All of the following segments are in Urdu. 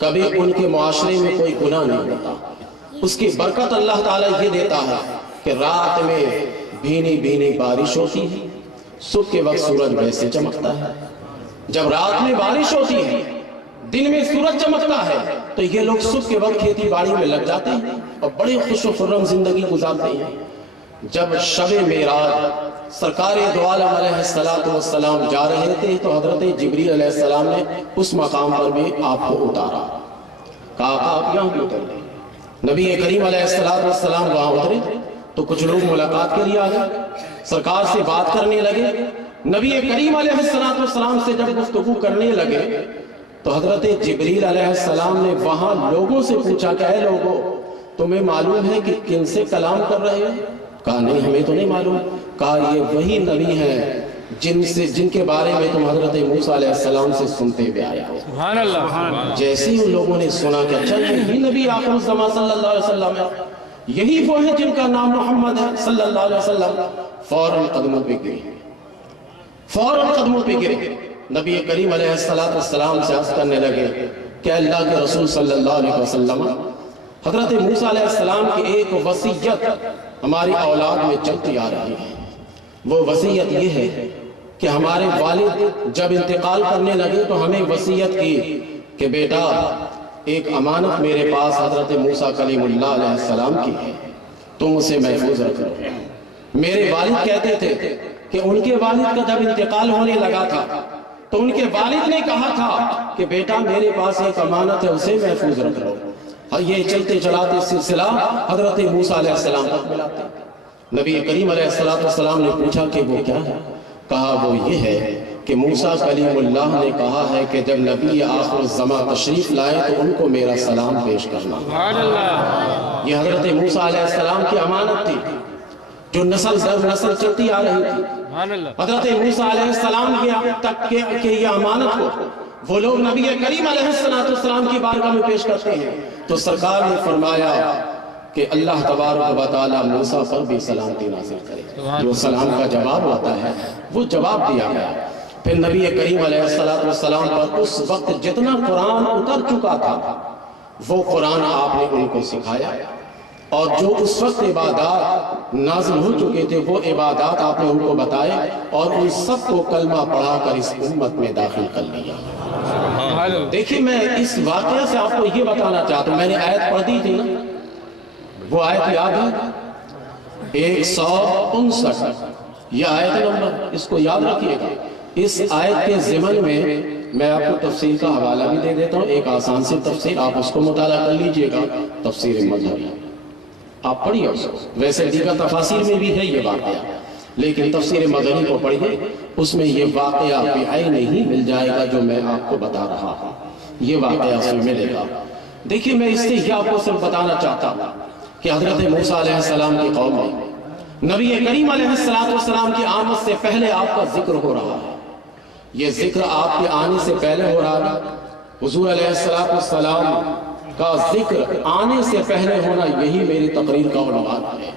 کبھی ان کے معاشرے میں کوئی گناہ نہیں ہوتا۔ اس کی برکت اللہ تعالیٰ یہ دیتا ہے کہ رات میں بھینی بھینی بارش ہوتی ہے، صبح کے وقت سورج ویسے چمکتا ہے۔ جب رات میں بارش ہوتی ہے، دن میں سورج چمکتا ہے، تو یہ لوگ صبح کے وقت کھیتی باڑی میں لگ جاتے ہیں اور بڑے خوش و خرم زندگی گزارتے ہیں۔ جب شب معراج سرکار دو عالم علیہ السلام جا رہے تھے تو حضرت جبریل علیہ السلام نے اس مقام پر بھی آپ کو اتارا، کہا آپ یہاں بھی اتر گئے۔ نبی کریم علیہ السلام وہاں اترے تو کچھ لوگ ملاقات کے لیے آ گئے، سرکار سے بات کرنے لگے۔ نبی کریم علیہ السلام سے جب گفتگو کرنے لگے تو حضرت جبریل علیہ السلام نے وہاں لوگوں سے پوچھا کہ اے لوگوں، تمہیں معلوم ہے کہ کن سے کلام کر رہے ہیں؟ کہا نہیں، ہمیں تو نہیں معلوم۔ کہا یہ وہی نبی ہیں جن کے بارے میں تم حضرت موسیٰ علیہ السلام سے سنتے ہوئے آئے ہو۔ سبحان اللہ۔ جیسے ہی ان لوگوں نے سنا کہ اچھا یہی نبی آخر الزمان صلی اللہ علیہ وسلم ہے، یہی وہ ہے جن کا نام محمد ہے صلی اللہ علیہ وسلم، فوراً قدموں پہ گرے، فوراً قدموں پہ گرے۔ نبی کریم علیہ السلام سے عرض کرنے لگے کہ اللہ کے رسول صلی اللہ علیہ وسلم، حضرت موسیٰ علیہ السلام کی ایک وصیت ہماری اولاد میں چلتی آ رہی ہے۔ وہ وصیت یہ ہے کہ ہمارے والد جب انتقال کرنے لگے تو ہمیں وصیت کی کہ بیٹا ایک امانت میرے پاس حضرت موسیٰ کلیم اللہ علیہ السلام کی ہے، تم اسے محفوظ رکھ لو۔ میرے والد کہتے تھے کہ ان کے والد کا جب انتقال ہونے لگا تھا تو ان کے والد نے کہا تھا کہ بیٹا میرے پاس ایک امانت ہے، اسے محفوظ رکھ لو۔ اور یہ چلتے چلاتے سلسلہ حضرت موسیٰ علیہ السلام تک ملاتے۔ نبی کریم علیہ السلام نے پوچھا کہ وہ کیا ہے؟ کہا وہ یہ ہے کہ موسیٰ کلیم اللہ نے کہا ہے کہ جب نبی آخر الزمان تشریف لائے تو ان کو میرا سلام پیش کرنا۔ سبحان اللہ۔ یہ حضرت موسیٰ علیہ السلام کی امانت تھی جو نسل در نسل چلتی آ رہی تھی۔ سبحان اللہ۔ حضرت موسیٰ علیہ السلام تک کہ یہ امانت کو وہ لوگ نبی کریم علیہ السلام کی بارگاہ میں پیش کرتے ہیں تو سرکار نے فرمایا کہ اللہ تبارک و تعالی موسیٰ پر بھی سلامتی نازل کرے۔ جو سلام کا جواب ہوتا ہے وہ جواب دیا گیا۔ پھر نبی کریم علیہ السلام پر اس وقت جتنا قرآن اتر چکا تھا وہ قرآن آپ نے ان کو سکھایا، اور جو اس وقت عبادات نازل ہو چکے تھے وہ عبادات آپ نے ان کو بتائے، اور ان سب کو کلمہ پڑھا کر اس امت میں داخل کر لیا۔ دیکھیں میں اس واقعہ سے آپ کو یہ بتانا چاہتا ہوں، میں نے آیت پڑھ دی تھی نا، وہ آیت یاد ہے 159، یہ آیت نمبر، اس کو یاد رکھیے گا۔ اس آیت کے ضمن میں آپ کو تفسیر کا حوالہ بھی دے دیتا ہوں، ایک آسان سی تفسیر، آپ اس کو مطالعہ کر لیجئے گا، تفسیر مظہری آپ پڑھیے اس کو۔ ویسے دیگر تفاسیر میں بھی ہے یہ واقعہ، لیکن تفسیر مظہری کو پڑھیے، اس میں یہ واقعہ بعین نہیں مل جائے گا جو میں آپ کو بتا رہا ہوں، یہ واقعہ اس میں ملے گا۔ دیکھیے میں اس سے یہ آپ کو صرف بتانا چاہتا ہوں کہ حضرت موسیٰ علیہ السلام کی قوم میں نبی کریم علیہ السلام کی آمد سے پہلے آپ کا ذکر ہو رہا ہے۔ یہ ذکر آپ کے آنے سے پہلے ہو رہا ہے، حضور علیہ السلام کا ذکر آنے سے پہلے ہونا، یہی میری تقریر کا عنوان ہے۔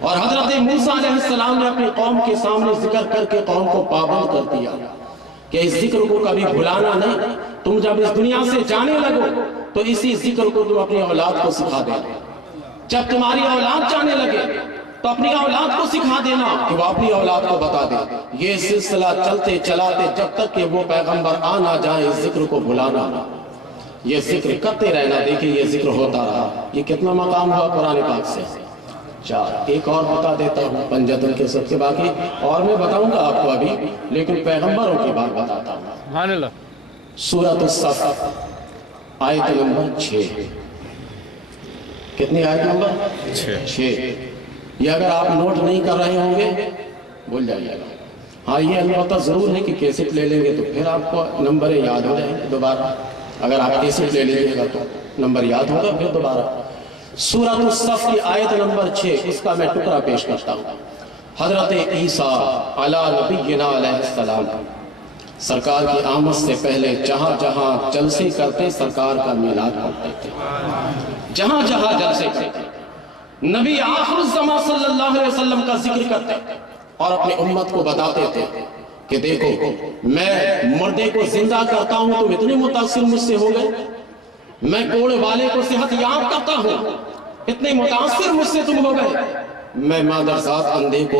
اور حضرت موسیٰ علیہ السلام نے اپنی قوم کے سامنے ذکر کر کے قوم کو پابند کر دیا کہ اس ذکر کو کبھی بھلانا نہیں، تم جب اس دنیا سے جانے لگو تو اسی ذکر کو تم اپنی اولاد کو سکھا دینا، جب تمہاری اولاد جانے لگے تو اپنی اولاد کو سکھا دینا کہ وہ اپنی اولاد کو بتا دے۔ یہ سلسلہ چلتے چلاتے جب تک کہ وہ پیغمبر آ نہ جائیں اس ذکر کو بھلانا نہ، یہ ذکر کرتے رہنا۔ دیکھیں یہ ذکر ہوتا رہا، یہ کتنا مقام ہوا قرآن پاک سے؟ 4۔ ایک اور بتا دیتا ہوں پنجتن کے سب کے، باقی اور میں بتاؤں گا آپ کو ابھی، لیکن پیغمبروں کی بات بتاتا ہوں۔ سبحان اللہ۔ سورۃ الصف آیت نمبر 6۔ کتنی آیت نمبر؟ 6۔ یہ اگر آپ نوٹ نہیں کر رہے ہوں گے بھول جائیے گا۔ ہاں یہ البتہ ضرور ہے کہ کیسٹ لے لیں گے تو پھر آپ کو نمبر یاد ہو جائیں گے دوبارہ، اگر آپ کیسٹ لے لیں گے تو نمبر یاد ہوگا پھر دوبارہ۔ سورۃ الصف کی آیت نمبر 6، اس کا میں ٹکڑا پیش کرتا ہوں۔ حضرت عیسیٰ علیہ نبینا علیہ السلام سرکار کی آمد سے پہلے جہاں جہاں جلسے کرتے سرکار کا میلاد کرتے تھے، جہاں جہاں جلسے کرتے نبی آخر الزمان صلی اللہ علیہ وسلم کا ذکر کرتے اور اپنی امت کو بتاتے تھے کہ دیکھو میں مردے کو زندہ کرتا ہوں، تم اتنے متاثر مجھ سے ہو گئے، میں کوڑ والے کو صحت یاب کرتا ہوں، اتنے متاثر مجھ سے تم ہو گئے۔ میں مادر ذات اندھے کو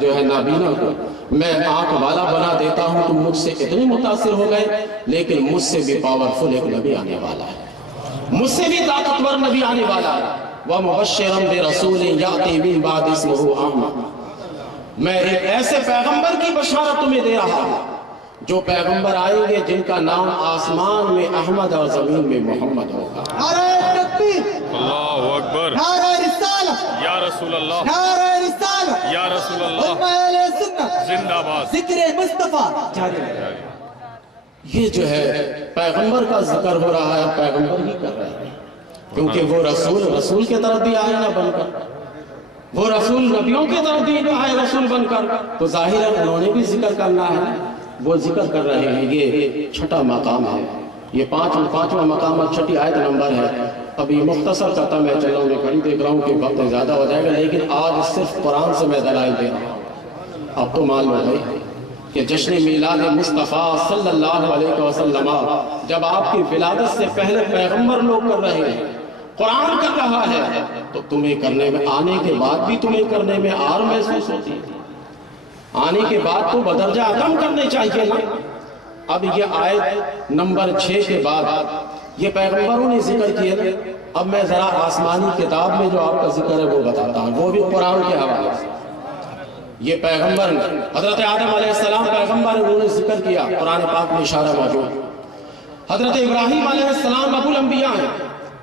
جو ہے نابینا کو میں آنکھ والا بنا دیتا ہوں، تم مجھ سے اتنے متاثر ہو گئے، لیکن مجھ سے بھی پاورفل ایک نبی آنے والا ہے، مجھ سے بھی طاقتور نبی آنے والا ہے۔ وَمُبَشِّرًا بِرَسُولٍ يَأْتِي مِن بَعْدِهِ اسْمُهُ أَحْمَدُ، میں ایک ایسے پیغمبر کی بشارت تمہیں دے رہا ہوں جو پیغمبر آئیں گے جن کا نام آسمان میں احمد اور زمین میں محمد ہوگا۔ نعرہ تکبیر، اللہ اکبر، نعرہ رسالہ، یا رسول اللہ، نعرہ رسالہ، یا رسول اللہ، علماء اہل سنت، زندہ باد۔ ذکر مصطفیٰ جاری ہے۔ یہ جو ہے پیغمبر کا ذکر ہو رہا ہے، پیغمبر ہی کر رہے ہیں، کیونکہ وہ رسول کی طرف بھی آئے نہ بن کر، وہ رسول نبیوں کی طرف بھی آئے رسول بن کر، تو ظاہر ہے انہوں نے بھی ذکر کرنا ہے، وہ ذکر کر رہے ہیں۔ یہ چھٹا مقام ہے، یہ پانچواں مقام اور چھٹی آیت نمبر ہے۔ ابھی مختصر کرتا میں چل رہا ہوں، میں کڑی دیکھ رہا ہوں کہ وقت زیادہ ہو جائے گا، لیکن آج صرف قرآن سے میں دلائل دے رہا ہوں۔ اب تو معلوم ہو گئی کہ جشن میلاد مصطفیٰ صلی اللہ علیہ وسلم جب آپ کی ولادت سے پہلے پیغمبر لوگ کر رہے ہیں، قرآن کر رہا ہے، تو تمہیں کرنے میں، آنے کے بعد بھی تمہیں کرنے میں آر محسوس ہوتی ہے، آنے کے بعد تو بدرجہ عدم کرنے چاہیے نا۔ اب یہ آیت نمبر 6 کے بعد یہ پیغمبروں نے ذکر کیے نا، اب میں ذرا آسمانی کتاب میں جو آپ کا ذکر ہے وہ بتاتا ہوں، وہ بھی قرآن کے حوالے سے۔ یہ پیغمبر حضرت آدم علیہ السلام پیغمبر، انہوں نے ذکر کیا، قرآن پاک میں اشارہ موجود۔ حضرت ابراہیم علیہ السلام ابو الانبیاء ہیں،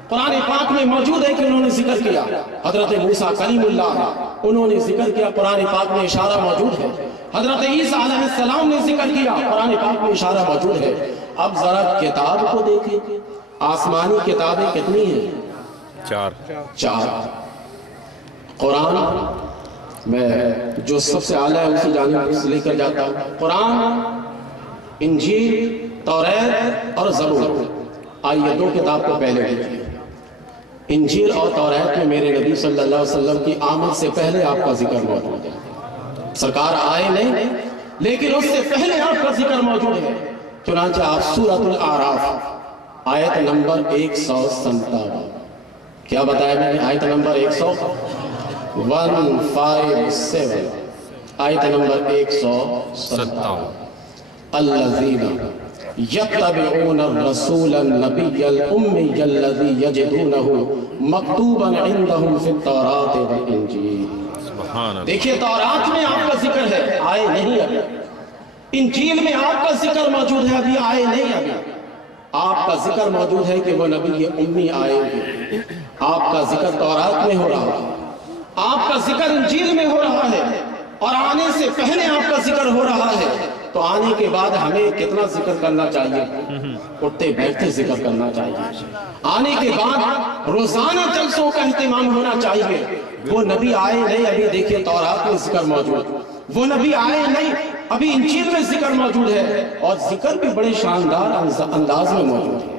قرآن پاک میں موجود ہے کہ انہوں نے ذکر کیا۔ حضرت موسیٰ کلیم اللہ، انہوں نے ذکر کیا، قرآن پاک میں اشارہ موجود ہے۔ حضرت عیسیٰ علیہ السلام نے ذکر کیا، قرآن پاک میں اشارہ موجود ہے۔ اب ذرا کتاب کو دیکھیں، آسمانی کتابیں کتنی ہیں؟ 4۔ قرآن میں جو سب سے اعلیٰ ہے اسی جانب سے لے کر جاتا ہوں۔ قرآن، انجیل، توریت اور زبور، آئیے 2 کتاب کو پہلے دیکھیں۔ انجیل اور توریت میں میرے نبی صلی اللہ علیہ وسلم کی آمد سے پہلے آپ کا ذکر موجود ہے، سرکار آئے نہیں لیکن اس سے پہلے آپ کا ذکر موجود ہے۔ چنانچہ آپ سورۃ الاعراف آیت نمبر 157، کیا بتایا میں نے؟ آیت نمبر 157، آیت نمبر 157، الذین یتبعون الرسول النبی الامی الذی یجدونہ مکتوبا عندہم فی التوراۃ والانجیل۔ دیکھیے تورات میں آپ کا ذکر ہے، آئے نہیں ابھی، انجیل میں آپ کا ذکر موجود ہے، ابھی آئے نہیں، ابھی آپ کا ذکر موجود ہے کہ وہ نبی امی آئے گے۔ آپ کا ذکر تورات میں ہو رہا ہے، آپ کا ذکر انجیل میں ہو رہا ہے، اور آنے سے پہلے آپ کا ذکر ہو رہا ہے، تو آنے کے بعد ہمیں کتنا ذکر کرنا چاہیے؟ اٹھتے بیٹھتے ذکر کرنا چاہیے۔ آنے کے بعد روزانہ جلسوں کا اہتمام ہونا چاہیے۔ وہ نبی آئے نہیں، ابھی دیکھیے تورات میں ذکر موجود، وہ نبی آئے نہیں، ابھی انجیل میں ذکر موجود ہے، اور ذکر بھی بڑے شاندار انداز میں موجود ہے۔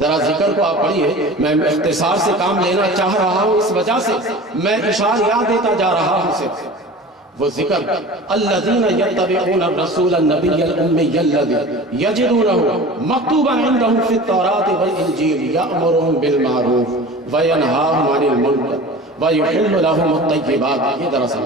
ذرا ذکر کو آپ پڑھیے، میں اختصار سے کام لینا چاہ رہا ہوں، اس وجہ سے میں اشارہ یاد دیتا جا رہا ہوں سے وہ ذکر، الذین یتبعون الرسول النبی الامی الذی یجدونہ مکتوبا عندہم فی التوراۃ والانجیل یأمرہم بالمعروف وینہاہم عن المنکر ویحل لہم الطیبات۔ یہ دراصل